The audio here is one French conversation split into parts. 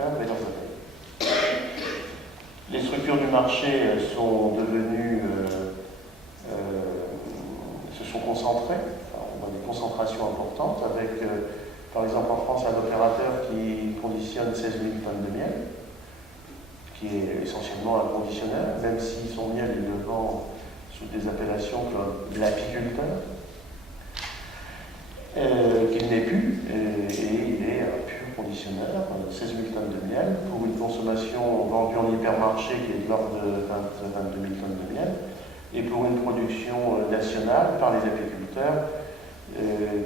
apiculteurs et leurs abeilles. Les structures du marché sont devenues, se sont concentrées, enfin, on a des concentrations importantes avec, par exemple en France, un opérateur qui conditionne 16 000 tonnes de miel, qui est essentiellement un conditionneur, même si son miel il le vend sous des appellations comme l'apiculteur, qu'il n'est plus, et il est un pur conditionneur, 16 000 tonnes de miel, pour une consommation vendue en hypermarché qui est de l'ordre de 22 000 tonnes de miel, et pour une production nationale par les apiculteurs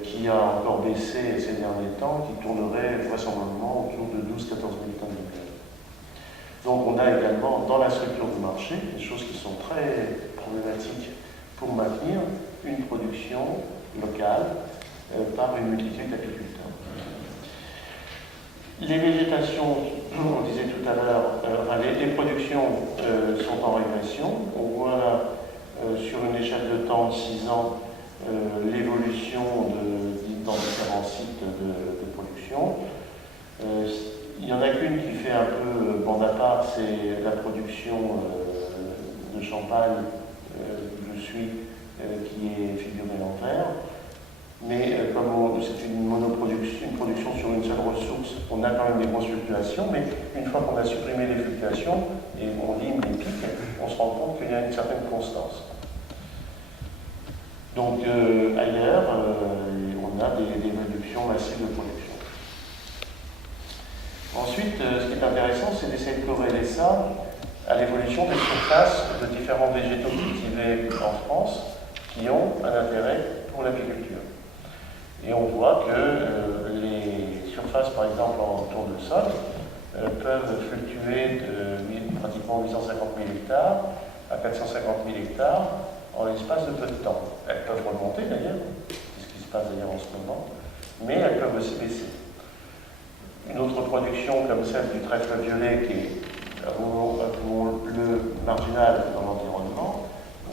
qui a encore baissé ces derniers temps, qui tournerait vraisemblablement autour de 12 000 à 14 000 tonnes de miel. Donc on a également dans la structure du marché des choses qui sont très problématiques pour maintenir une production locale par une multitude d'apiculteurs. Les végétations, on disait tout à l'heure, les productions sont en régression. On voit là, sur une échelle de temps de 6 ans, l'évolution dans différents sites de production. Il n'y en a qu'une qui fait un peu bande à part, c'est la production de champagne où je suis, qui est figurée en vert. Mais comme c'est une monoproduction, une production sur une seule ressource, on a quand même des grosses fluctuations, mais une fois qu'on a supprimé les fluctuations et on lime les pics, on se rend compte qu'il y a une certaine constance. Donc ailleurs, on a des réductions massives de production. Ensuite, ce qui est intéressant, c'est d'essayer de corréler ça à l'évolution des surfaces de différents végétaux cultivés en France qui ont un intérêt pour l'apiculture. Et on voit que les surfaces, par exemple, en tour de sol, peuvent fluctuer de pratiquement 850 000 hectares à 450 000 hectares en l'espace de peu de temps. Elles peuvent remonter d'ailleurs, c'est ce qui se passe d'ailleurs en ce moment, mais elles peuvent aussi baisser. Une autre production comme celle du trèfle violet qui est le marginal dans l'environnement,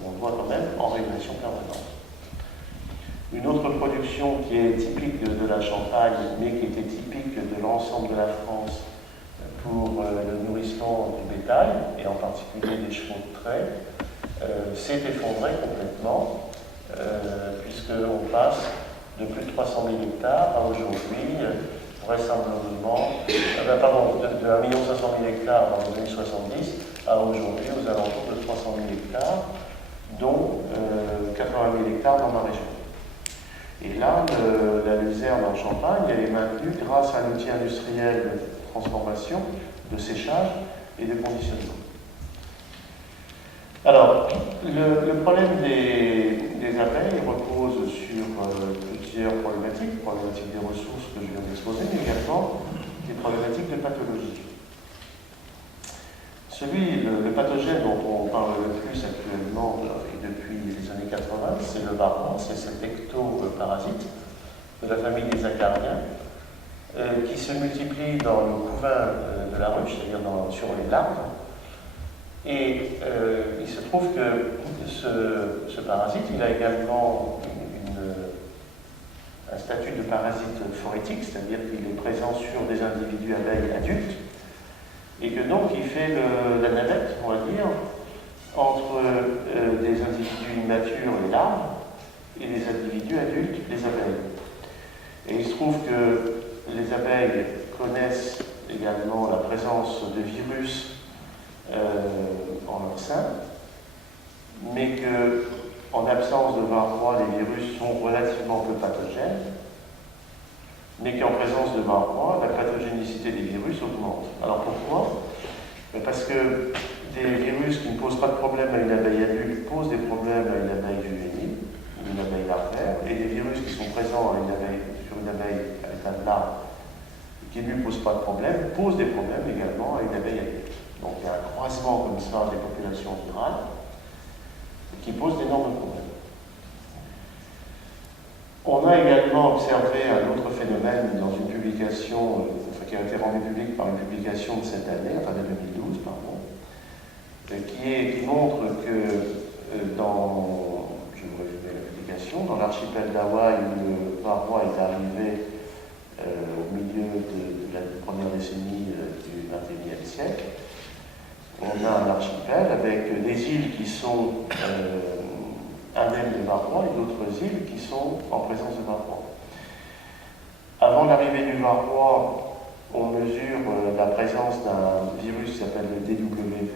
on voit quand même en régression permanente. Une autre production qui est typique de la Champagne, mais qui était typique de l'ensemble de la France pour le nourrissement du bétail, et en particulier des chevaux de trait, s'est effondrée complètement, puisqu'on passe de plus de 300 000 hectares à aujourd'hui, vraisemblablement, de 1 500 000 hectares dans les années 70 à aujourd'hui aux alentours de 300 000 hectares, dont 80 000 hectares dans ma région. Et là, la luzerne en Champagne, elle est maintenue grâce à un outil industriel de transformation, de séchage et de conditionnement. Alors, le problème des abeilles repose sur plusieurs problématiques des ressources que je viens d'exposer, mais également des problématiques de pathologie. Le pathogène dont on parle le plus actuellement et depuis les années 80, c'est le varroa, c'est cet ectoparasite de la famille des acariens qui se multiplie dans le couvain de la ruche, c'est-à-dire sur les larves. Et il se trouve que ce parasite, il a également un statut de parasite phorétique, c'est-à-dire qu'il est présent sur des individus abeilles adultes, et que donc il fait la navette, on va dire, entre des individus immatures, les larves, et des individus adultes, les abeilles. Et il se trouve que les abeilles connaissent également la présence de virus en leur sein, mais qu'en absence de varroa, les virus sont relativement peu pathogènes, mais qu'en présence de varroa, la pathogénicité des virus augmente. Alors pourquoi? Parce que des virus qui ne posent pas de problème à une abeille adulte posent des problèmes à une abeille juvénile, une abeille larvaire, et des virus qui sont présents sur une abeille à l'état de larve, qui ne lui posent pas de problème, posent des problèmes également à une abeille adulte. Donc il y a un croisement comme ça des populations virales qui pose d'énormes problèmes. On a également observé un autre phénomène dans une publication, qui a été rendue publique par une publication de cette année, enfin de 2012, pardon, qui montre que je vous résume la publication, dans l'archipel d'Hawaï, où le varroa est arrivé au milieu de la première décennie du XXIe siècle. On a un archipel avec des îles qui sont indemnes de varroa et d'autres îles qui sont en présence de varroa. Avant l'arrivée du varroa, on mesure la présence d'un virus qui s'appelle le DWV,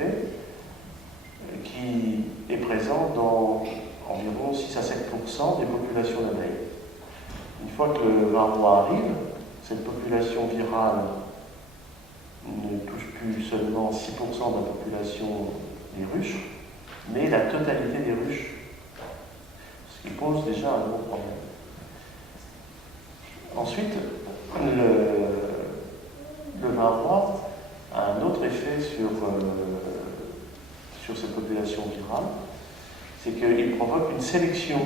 qui est présent dans environ 6 à 7% des populations d'abeilles. Une fois que le varroa arrive, cette population virale ne touche plus seulement 6% de la population des ruches, mais la totalité des ruches, ce qui pose déjà un gros problème. Ensuite, le varroa a un autre effet sur cette population virale, c'est qu'il provoque une sélection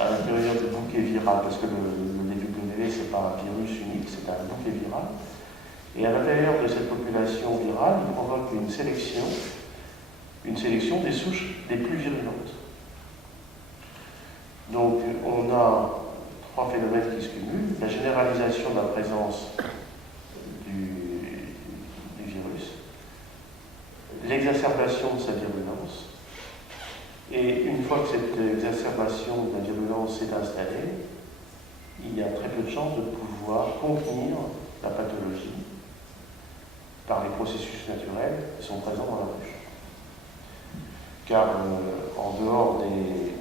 à l'intérieur du bouquet viral, parce que le DWV, ce n'est pas un virus unique, c'est un bouquet viral. Et à l'intérieur de cette population virale, il provoque une sélection des souches les plus virulentes. Donc, on a 3 phénomènes qui se cumulent. La généralisation de la présence du virus, l'exacerbation de sa virulence, et une fois que cette exacerbation de la virulence s'est installée, il y a très peu de chances de pouvoir contenir la pathologie par les processus naturels qui sont présents dans la ruche. Car en dehors des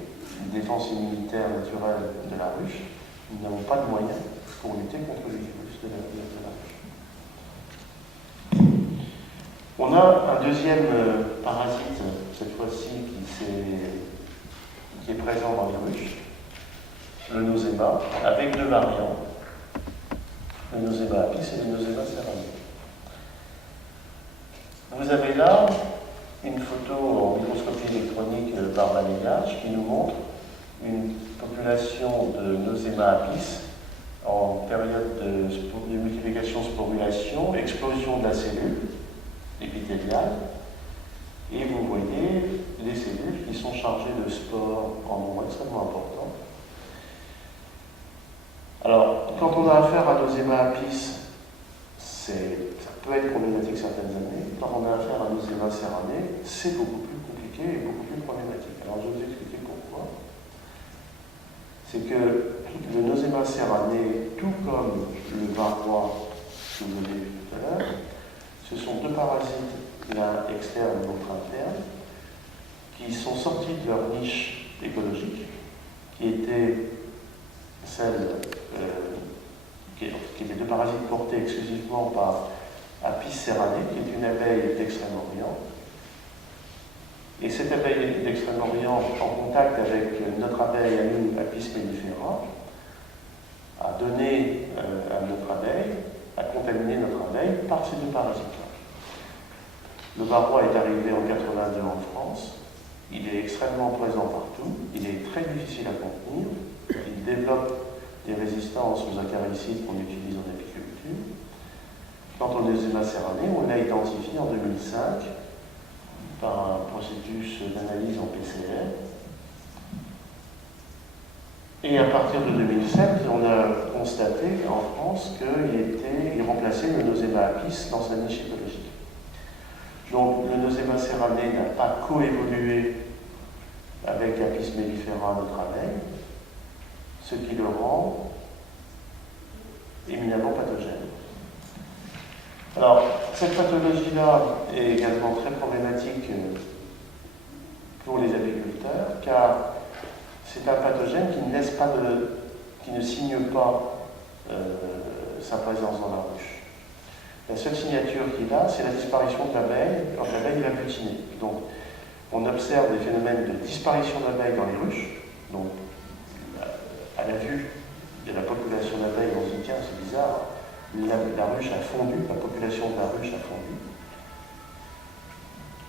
défenses immunitaires naturelles de la ruche, nous n'avons pas de moyens pour lutter contre le virus de la ruche. On a un deuxième parasite, cette fois-ci, qui est présent dans les ruches, le nosema, avec 2 variants, le nosema apis et le nosema ceranae. Vous avez là une photo en microscopie électronique par balayage qui nous montre une population de nosema apis en période de multiplication-sporulation, explosion de la cellule épithéliale, et vous voyez les cellules qui sont chargées de spores en nombre extrêmement important. Alors, quand on a affaire à nosema apis, ça peut être problématique certaines années. Quand on a affaire à nosema ceranae, c'est beaucoup plus compliqué et beaucoup plus problématique. Alors, je vais vous expliquer pourquoi. C'est que le nosema ceranae, tout comme le varroa que vous avez vu tout à l'heure, ce sont 2 parasites, l'un externe et l'autre interne, qui sont sortis de leur niche écologique, qui étaient celle qui étaient 2 parasites portés exclusivement par Apis ceranae, qui est une abeille d'Extrême-Orient. Et cette abeille d'Extrême-Orient, en contact avec notre abeille à nous, Apis mellifera, a donné à notre abeille, a contaminé notre abeille par ces 2 parasites-là. Le varroa est arrivé en 82 en France. Il est extrêmement présent partout. Il est très difficile à contenir. Il développe des résistances aux acaricides qu'on utilise en apiculture. Quant au nosema ceranae, on l'a identifié en 2005 par un processus d'analyse en PCR. Et à partir de 2007, on a constaté en France qu'il remplaçait le nosema apis dans sa niche écologique. Donc le nosema ceranae n'a pas coévolué avec Apis mellifera, notre abeille, ce qui le rend éminemment pathogène. Alors, cette pathologie-là est également très problématique pour les apiculteurs, car c'est un pathogène qui ne signe pas sa présence dans la ruche. La seule signature qu'il a, c'est la disparition de l'abeille quand l'abeille est butinée. Donc, on observe des phénomènes de disparition d'abeilles dans les ruches. Donc, à la vue de la population d'abeilles, on se dit, tiens, c'est bizarre, la ruche a fondu, la population de la ruche a fondu.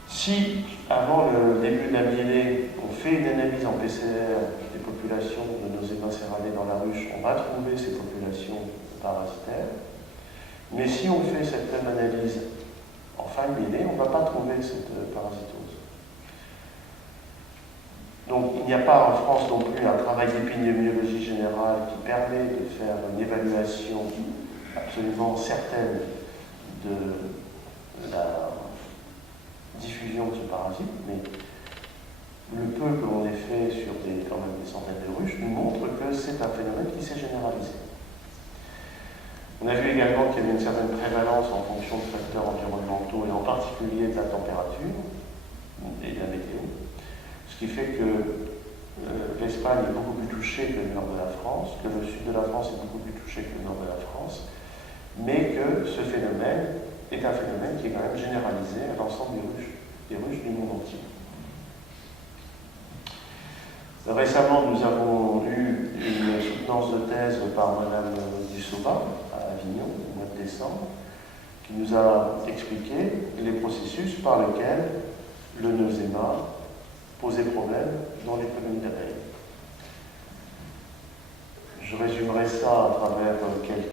Si, avant le début de la mielée, on fait une analyse en PCR des populations de nosema ceranae dans la ruche, on va trouver ces populations parasitaires. Mais si on fait cette même analyse en fin de mielée, on ne va pas trouver cette parasitose. Donc il n'y a pas en France non plus un travail d'épidémiologie générale qui permet de faire une évaluation absolument certaine également qu'il y avait une certaine prévalence en fonction de facteurs environnementaux et en particulier de la température et de la météo. Ce qui fait que l'Espagne est beaucoup plus touchée que le nord de la France, que le sud de la France est beaucoup plus touché que le nord de la France, mais que ce phénomène est un phénomène qui est quand même généralisé à l'ensemble des ruches du monde entier. Récemment, nous avons eu une soutenance de thèse par Madame Dissauba à Avignon, au mois de décembre, qui nous a expliqué les processus par lesquels le noséma posait problème dans les colonies d'abeilles. Je résumerai ça à travers quelques